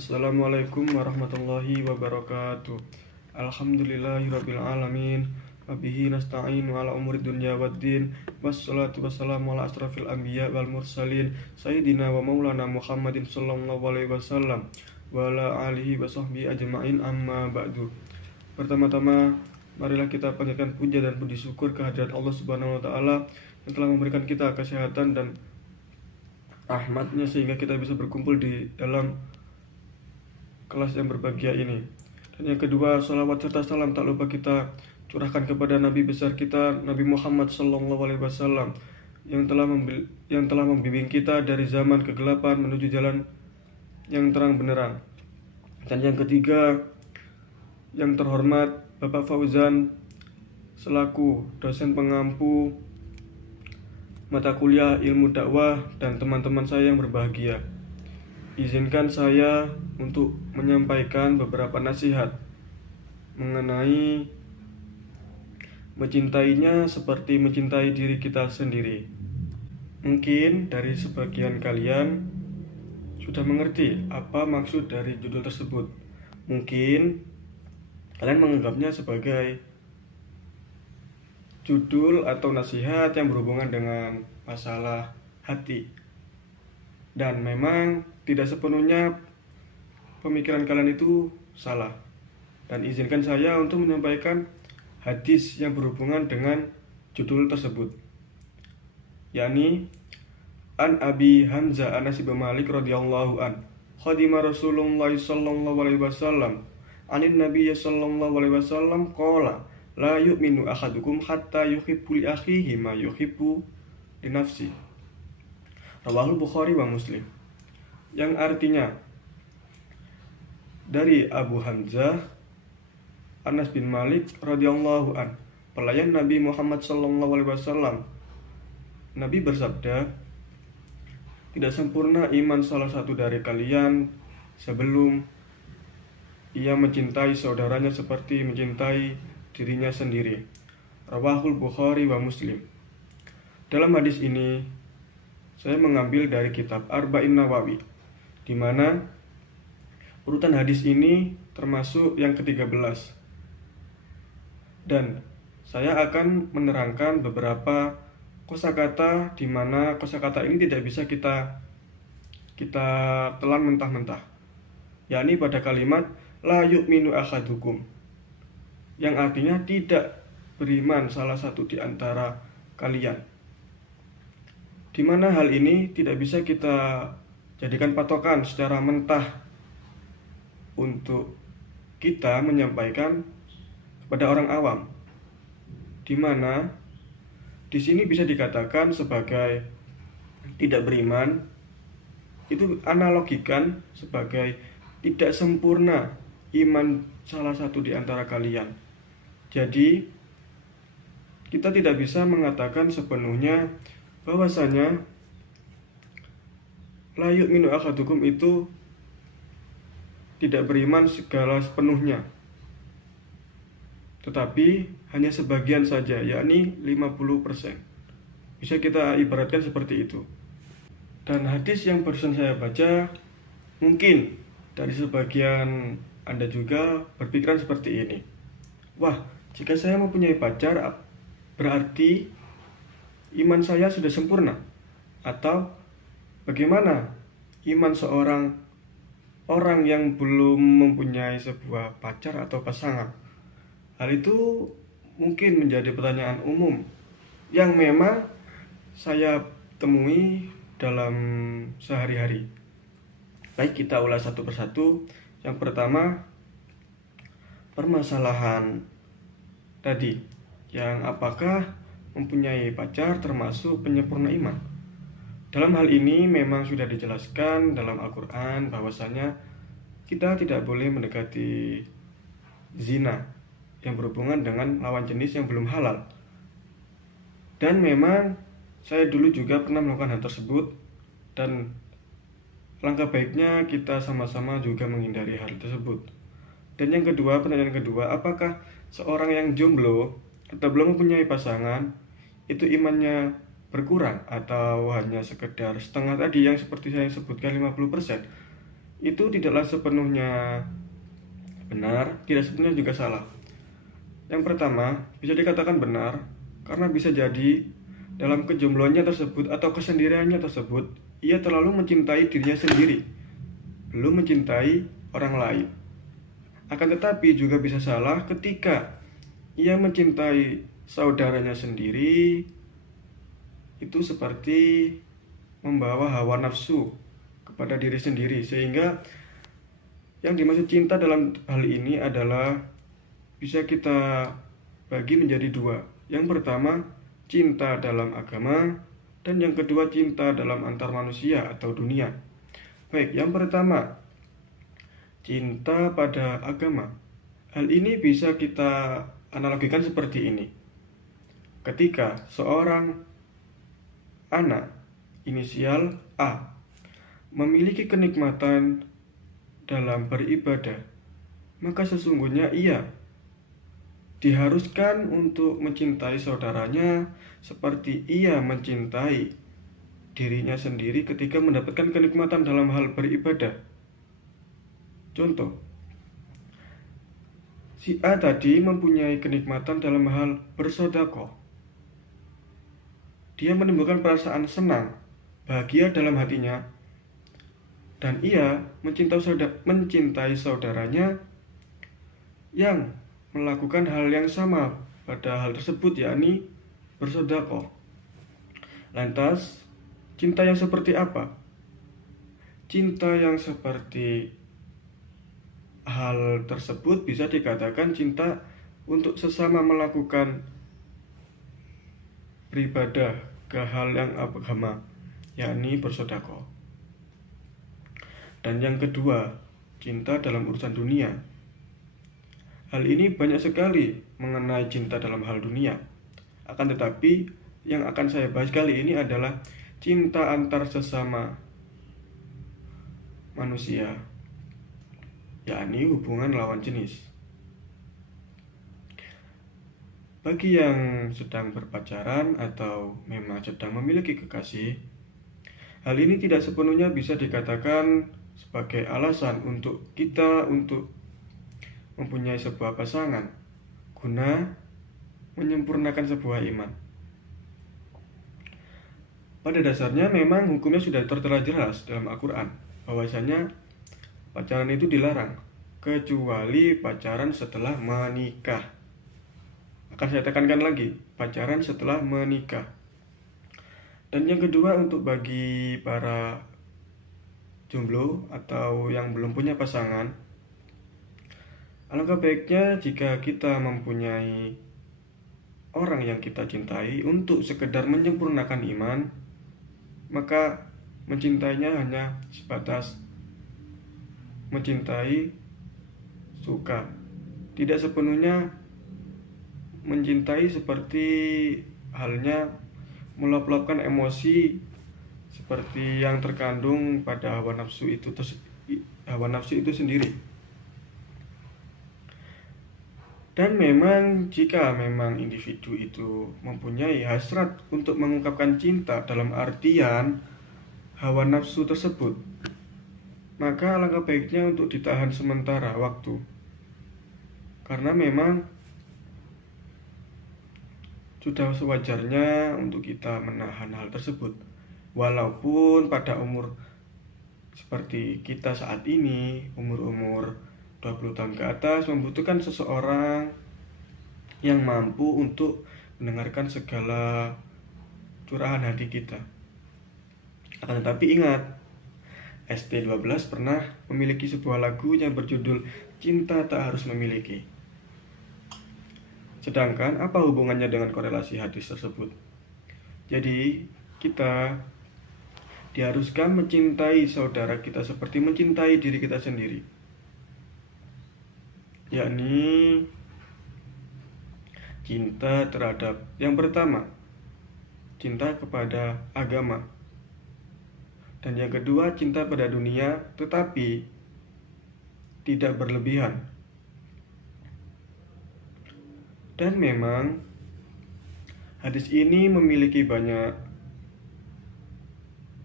Assalamualaikum warahmatullahi wabarakatuh. Alhamdulillahirabbil alamin. Wabihi nasta'inu ala umuri dunya waddin. Wassalatu wassalamu ala asrafil anbiya wal mursalin sayyidina wa maulana Muhammadin sallallahu alaihi wasallam wa ala alihi wa sahbihi ajma'in, amma ba'du. Pertama-tama, marilah kita panjatkan puja dan puji syukur kehadirat Allah Subhanahu wa taala yang telah memberikan kita kesehatan dan rahmatnya sehingga kita bisa berkumpul di dalam kelas yang berbahagia ini. Dan yang kedua, salawat serta salam tak lupa kita curahkan kepada Nabi besar kita, Nabi Muhammad sallallahu alaihi wasallam yang telah membimbing kita dari zaman kegelapan menuju jalan yang terang benerang. Dan yang ketiga, yang terhormat Bapak Fauzan selaku dosen pengampu mata kuliah ilmu dakwah dan teman-teman saya yang berbahagia. Izinkan saya untuk menyampaikan beberapa nasihat mengenai mencintainya seperti mencintai diri kita sendiri. Mungkin dari sebagian kalian sudah mengerti apa maksud dari judul tersebut. Mungkin kalian menganggapnya sebagai judul atau nasihat yang berhubungan dengan masalah hati. Dan memang tidak sepenuhnya pemikiran kalian itu salah. Dan izinkan saya untuk menyampaikan hadis yang berhubungan dengan judul tersebut, yakni An Abi Hamzah Anas bin Malik radhiyallahu an khadima Rasulullah sallallahu alaihi wasallam anin Nabiy sallallahu alaihi wasallam qala la yu'minu ahadukum hatta yuhibbu li akhihi ma yuhibbu li nafsi. Rawahul Bukhari wa Muslim. Yang artinya dari Abu Hamzah Anas bin Malik radhiyallahu an, pelayan Nabi Muhammad sallallahu alaihi wasallam. Nabi bersabda, tidak sempurna iman salah satu dari kalian sebelum ia mencintai saudaranya seperti mencintai dirinya sendiri. Rawahul Bukhari wa Muslim. Dalam hadis ini saya mengambil dari kitab Arba'in Nawawi, di mana urutan hadis ini termasuk yang ke-13. Dan saya akan menerangkan beberapa kosakata di mana kosakata ini tidak bisa kita telan mentah-mentah. Yakni pada kalimat la yu'minu ahadukum, yang artinya tidak beriman salah satu di antara kalian. Di mana hal ini tidak bisa kita jadikan patokan secara mentah untuk kita menyampaikan kepada orang awam, di mana di sini bisa dikatakan sebagai tidak beriman itu analogikan sebagai tidak sempurna iman salah satu di antara kalian. Jadi kita tidak bisa mengatakan sepenuhnya bahwasanya la yu'minu ahadukum itu tidak beriman segala sepenuhnya, tetapi hanya sebagian saja, yakni 50%. Bisa kita ibaratkan seperti itu. Dan hadis yang barusan saya baca, mungkin dari sebagian Anda juga berpikiran seperti ini. Wah, jika saya mempunyai pacar, berarti iman saya sudah sempurna. Atau bagaimana iman seorang orang yang belum mempunyai sebuah pacar atau pasangan? Hal itu mungkin menjadi pertanyaan umum yang memang saya temui dalam sehari-hari. Baik, kita ulas satu persatu. Yang pertama, permasalahan tadi, yang apakah mempunyai pacar termasuk penyempurna iman. Dalam hal ini memang sudah dijelaskan dalam Al-Quran bahwasanya kita tidak boleh mendekati zina yang berhubungan dengan lawan jenis yang belum halal. Dan memang saya dulu juga pernah melakukan hal tersebut, dan langkah baiknya kita sama-sama juga menghindari hal tersebut. Dan yang kedua, pertanyaan kedua, apakah seorang yang jomblo atau belum mempunyai pasangan itu imannya berkurang atau hanya sekedar setengah tadi yang seperti saya sebutkan 50%? itu tidaklah sepenuhnya benar, tidak sepenuhnya juga salah. Yang pertama, bisa dikatakan benar karena bisa jadi dalam kejombloannya tersebut atau kesendiriannya tersebut, ia terlalu mencintai dirinya sendiri, belum mencintai orang lain. Akan tetapi juga bisa salah ketika ia mencintai saudaranya sendiri, itu seperti membawa hawa nafsu kepada diri sendiri, sehingga yang dimaksud cinta dalam hal ini adalah bisa kita bagi menjadi dua. Yang pertama, cinta dalam agama, dan yang kedua, cinta dalam antar manusia atau dunia. Baik, yang pertama, cinta pada agama. Hal ini bisa kita analogikan seperti ini. Ketika seorang anak inisial A memiliki kenikmatan dalam beribadah, maka sesungguhnya ia diharuskan untuk mencintai saudaranya seperti ia mencintai dirinya sendiri ketika mendapatkan kenikmatan dalam hal beribadah. Contoh, si A tadi mempunyai kenikmatan dalam hal bersedekah. Dia menimbulkan perasaan senang, bahagia dalam hatinya, dan ia mencintai saudaranya yang melakukan hal yang sama pada hal tersebut, yakni bersedekah. Lantas, cinta yang seperti apa? Cinta yang seperti hal tersebut bisa dikatakan cinta untuk sesama melakukan beribadah ke hal yang agama, yakni bersedekah. Dan yang kedua, cinta dalam urusan dunia. Hal ini banyak sekali mengenai cinta dalam hal dunia. Akan tetapi, yang akan saya bahas kali ini adalah cinta antar sesama manusia, yakni hubungan lawan jenis. Bagi yang sedang berpacaran atau memang sedang memiliki kekasih, hal ini tidak sepenuhnya bisa dikatakan sebagai alasan untuk kita untuk mempunyai sebuah pasangan guna menyempurnakan sebuah iman. Pada dasarnya memang hukumnya sudah tertera jelas dalam Al-Quran bahwasanya pacaran itu dilarang kecuali pacaran setelah menikah. Akan saya tekankan lagi, pacaran setelah menikah. Dan yang kedua, untuk bagi para jomblo atau yang belum punya pasangan, alangkah baiknya jika kita mempunyai orang yang kita cintai untuk sekedar menyempurnakan iman, maka mencintainya hanya sebatas mencintai suka, tidak sepenuhnya mencintai seperti halnya meluap-luapkan emosi seperti yang terkandung pada hawa nafsu itu sendiri. Dan memang jika memang individu itu mempunyai hasrat untuk mengungkapkan cinta dalam artian hawa nafsu tersebut, maka alangkah baiknya untuk ditahan sementara waktu. Karena memang sudah sewajarnya untuk kita menahan hal tersebut. Walaupun pada umur seperti kita saat ini, umur 20 tahun ke atas, membutuhkan seseorang yang mampu untuk mendengarkan segala curahan hati kita. Akan tetapi ingat, ST12 pernah memiliki sebuah lagu yang berjudul Cinta Tak Harus Memiliki. Sedangkan apa hubungannya dengan korelasi hadis tersebut? Jadi kita diharuskan mencintai saudara kita seperti mencintai diri kita sendiri, yakni cinta terhadap yang pertama, cinta kepada agama, dan yang kedua cinta pada dunia tetapi tidak berlebihan. Dan memang hadis ini memiliki banyak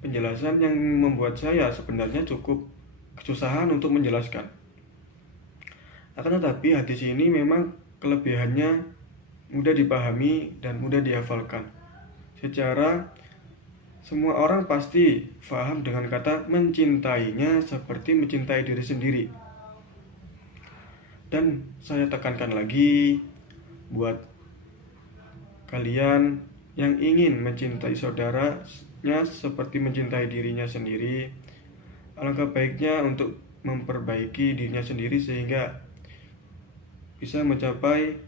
penjelasan yang membuat saya sebenarnya cukup kesusahan untuk menjelaskan. Akan tetapi hadis ini memang kelebihannya mudah dipahami dan mudah dihafalkan. Secara semua orang pasti paham dengan kata mencintainya seperti mencintai diri sendiri. Dan saya tekankan lagi buat kalian yang ingin mencintai saudaranya seperti mencintai dirinya sendiri, alangkah baiknya untuk memperbaiki dirinya sendiri sehingga bisa mencapai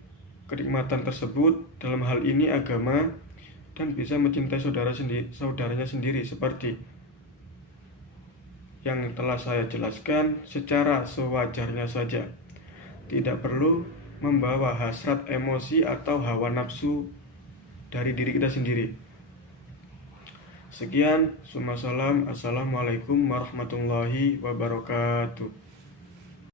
kenikmatan tersebut, dalam hal ini agama, dan bisa mencintai saudaranya sendiri seperti yang telah saya jelaskan secara sewajarnya saja. Tidak perlu membawa hasrat emosi atau hawa nafsu dari diri kita sendiri. Sekian, summa salam, assalamualaikum warahmatullahi wabarakatuh.